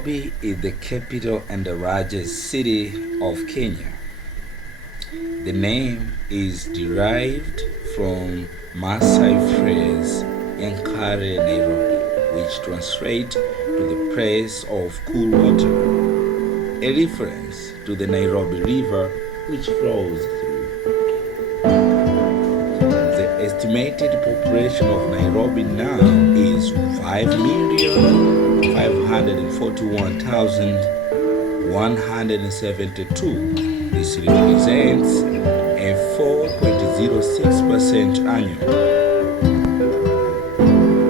Nairobi is the capital and the largest city of Kenya. The name is derived from Maasai phrase Yankare Nairobi, which translates to the place of cool water, a reference to the Nairobi River which flows through. The estimated population of Nairobi now is 5,541,172. This represents a 4.06% annual.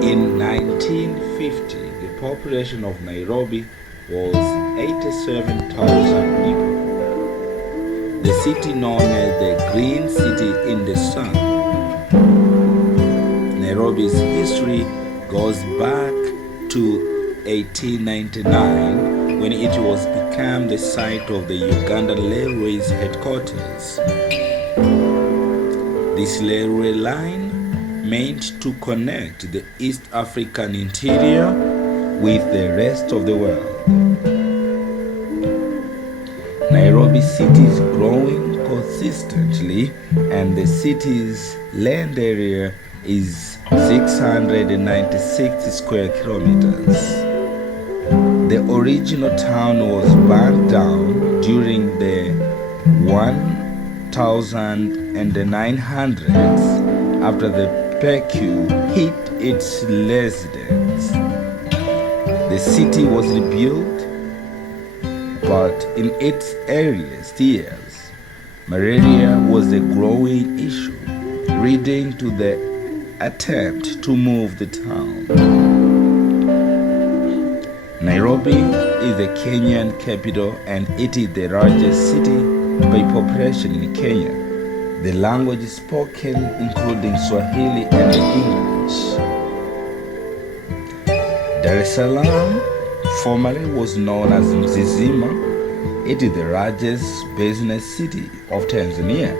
In 1950, the population of Nairobi was 87,000 people. The city known as the Green City in the Sun. Nairobi's history goes back to 1899 when it was become the site of the Ugandan Railway's headquarters. This railway line meant to connect the East African interior with the rest of the world. Nairobi City is growing consistently, and the city's land area is 696 square kilometers. The original town was burned down during the 1900s after the PQ hit its residents. The city was rebuilt, but in its earliest years, malaria was a growing issue, leading to the attempt to move the town. Nairobi is the Kenyan capital, and it is the largest city by population in Kenya. The language spoken including Swahili and English. Dar es Salaam formerly was known as Mzizima. It is the largest business city of Tanzania.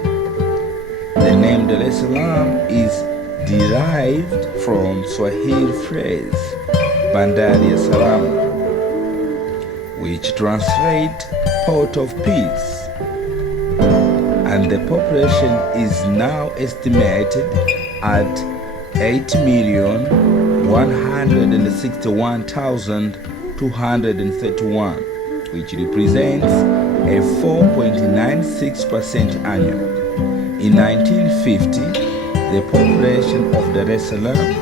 The name Dar es Salaam is derived from Swahili phrase Bandari ya Salama, which translates port of peace, and the population is now estimated at 8,161,231, which represents a 4.96% annual. In 1950, the population of Dar es Salaam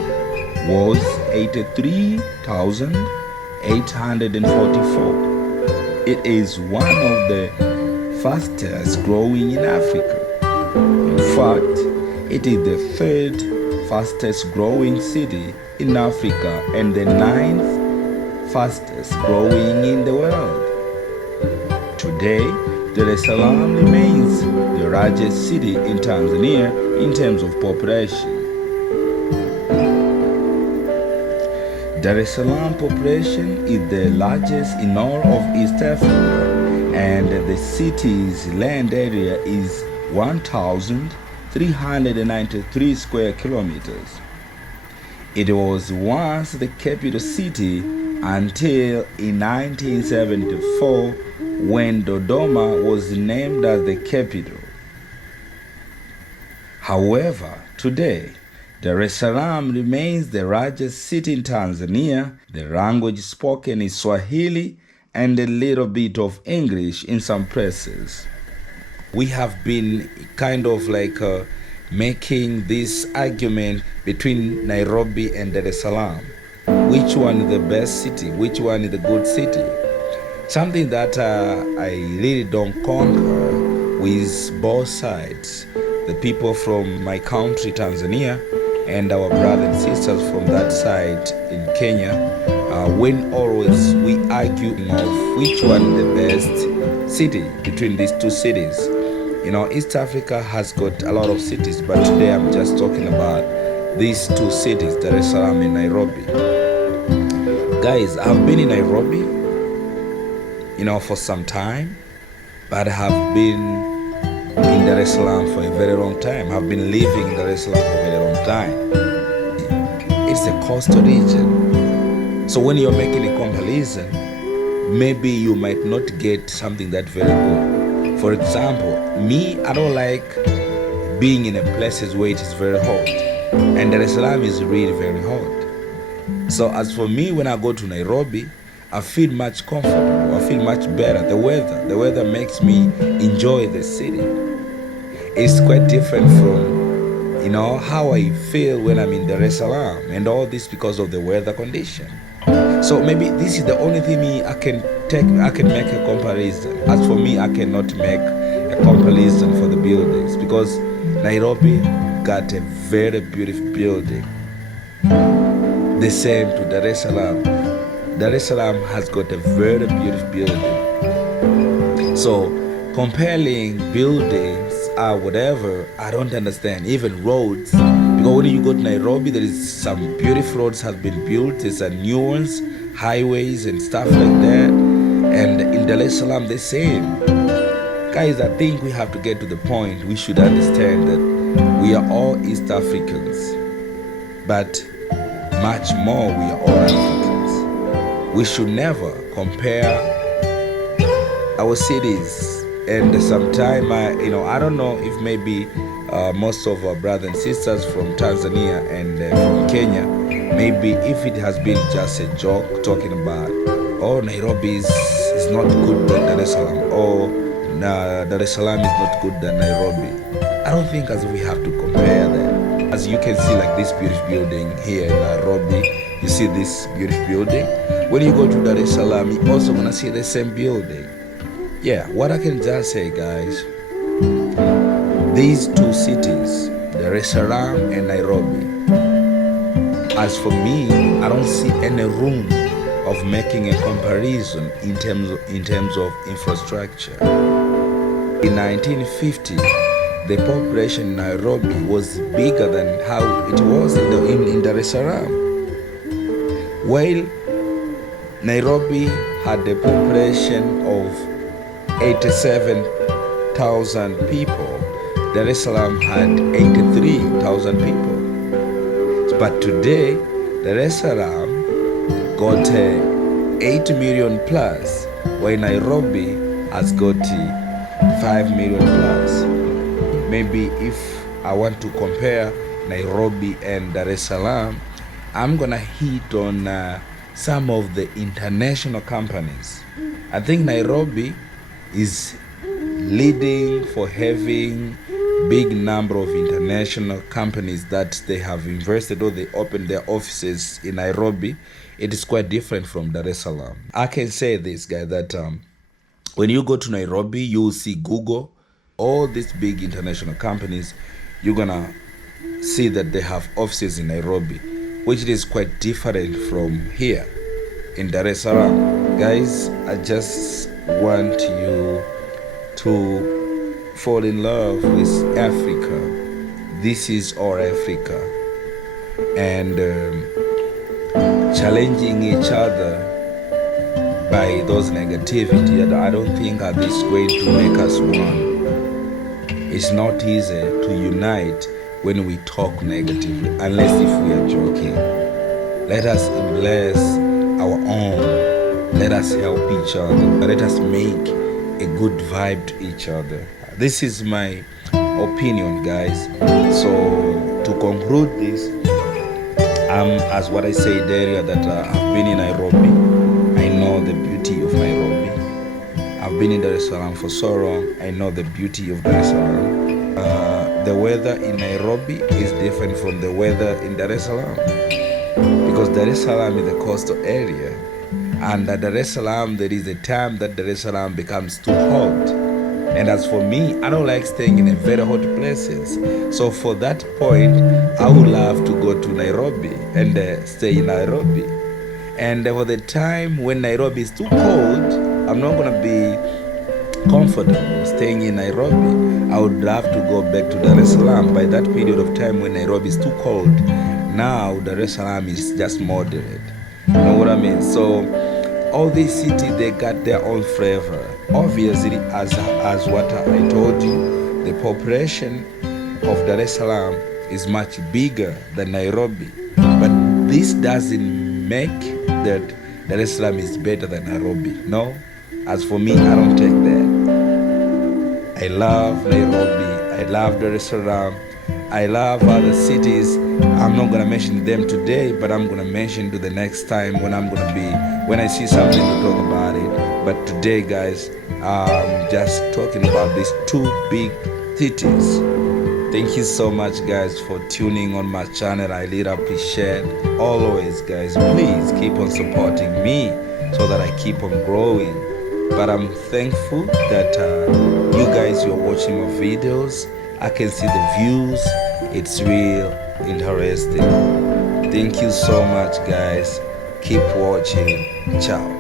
was 83,844. It is one of the fastest growing in Africa. In fact, it is the third fastest growing city in Africa and the 9th fastest growing in the world. Today, Dar es Salaam remains the largest city in Tanzania in terms of population. Dar es Salaam population is the largest in all of East Africa, and the city's land area is 1,393 square kilometers. It was once the capital city until in 1974 when Dodoma was named as the capital. However, today, Dar es Salaam remains the largest city in Tanzania. The language spoken is Swahili and a little bit of English in some places. We have been kind of like making this argument between Nairobi and Dar es Salaam. Which one is the best city? Which one is the good city? Something that I really don't concur with both sides. The people from my country, Tanzania, and our brothers and sisters from that side in Kenya, when always we argue of which one is the best city between these two cities. You know, East Africa has got a lot of cities, but today I'm just talking about these two cities, Dar es Salaam and Nairobi. Guys, I've been in Nairobi, for some time, but I have been in Dar es Salaam for a very long time. I've been living in Dar es Salaam for a very long time. It's a coastal region. So when you're making a comparison maybe you might not get something that very good. For example, me, I don't like being in a places where it is very hot, and Dar es Salaam is really very hot. So as for me, when I go to Nairobi, I feel much comfortable, I feel much better. The weather makes me enjoy the city. It's quite different from, how I feel when I'm in Dar es Salaam, and all this because of the weather condition. So maybe this is the only thing I can make a comparison. As for me, I cannot make a comparison for the buildings, because Nairobi got a very beautiful building. The same to Dar es Salaam. Dar es Salaam has got a very beautiful building. So comparing buildings or whatever, I don't understand. Even roads, because when you go to Nairobi, there is some beautiful roads have been built. There's a new ones, highways and stuff like that. And in Dar es Salaam, the same. Guys, I think we have to get to the point. We should understand that we are all East Africans, but much more we are all Africans. We should never compare our cities. And sometime, I don't know if maybe most of our brothers and sisters from Tanzania and from Kenya, maybe if it has been just a joke talking about, oh, Nairobi is not good than Dar es Salaam, or Dar es Salaam is not good than Nairobi. I don't think as we have to compare that. As you can see, like this beautiful building here in Nairobi, you see this beautiful building. When you go to Dar es Salaam, you're also gonna see the same building. Yeah, what I can just say, guys, these two cities, Dar es Salaam and Nairobi, as for me, I don't see any room of making a comparison in terms of infrastructure. In 1950, the population in Nairobi was bigger than how it was in Dar es Salaam. While Nairobi had a population of 87,000 people, Dar es Salaam had 83,000 people. But today, Dar es Salaam got 8 million plus, while Nairobi has got 5 million plus. Maybe if I want to compare Nairobi and Dar es Salaam, I'm gonna hit on some of the international companies. I think Nairobi is leading for having big number of international companies that they have invested or they opened their offices in Nairobi. It is quite different from Dar es Salaam. I can say this, guy, that when you go to Nairobi, you will see Google, all these big international companies. You're gonna see that they have offices in Nairobi, which is quite different from here in Dar es Salaam. Guys, I just want you to fall in love with Africa. This is our Africa. And challenging each other by those negativity, I don't think that is going to make us one. It's not easy to unite when we talk negatively, unless if we are joking. Let us embrace our own. Let us help each other. Let us make a good vibe to each other. This is my opinion, guys. So to conclude this, as what I said earlier, that I've been in Nairobi. I know the beauty of Nairobi. I've been in Dar es Salaam for so long. I know the beauty of Dar es Salaam. The weather in Nairobi is different from the weather in Dar es Salaam, because Dar es Salaam is a coastal area, and at Dar es Salaam there is a time that Dar es Salaam becomes too hot. And as for me, I don't like staying in a very hot places. So for that point, I would love to go to Nairobi and stay in Nairobi. And for the time when Nairobi is too cold, I'm not gonna be comfortable staying in Nairobi. I would love to go back to Dar es Salaam. By that period of time when Nairobi is too cold, now Dar es Salaam is just moderate. You know what I mean? So all these cities, they got their own flavor. Obviously, as what I told you, the population of Dar es Salaam is much bigger than Nairobi. But this doesn't make that Dar es Salaam is better than Nairobi. No, as for me, I don't take that. I love Nairobi, I love Dar es Salaam, I love other cities. I'm not gonna mention them today, but I'm gonna mention to the next time when when I see something to talk about it. But today, guys, I'm just talking about these two big cities. Thank you so much, guys, for tuning on my channel. I really appreciate. Always, guys, please keep on supporting me so that I keep on growing. But I'm thankful that you guys, you're watching my videos. I can see the views. It's real interesting. Thank you so much, guys. Keep watching. Ciao.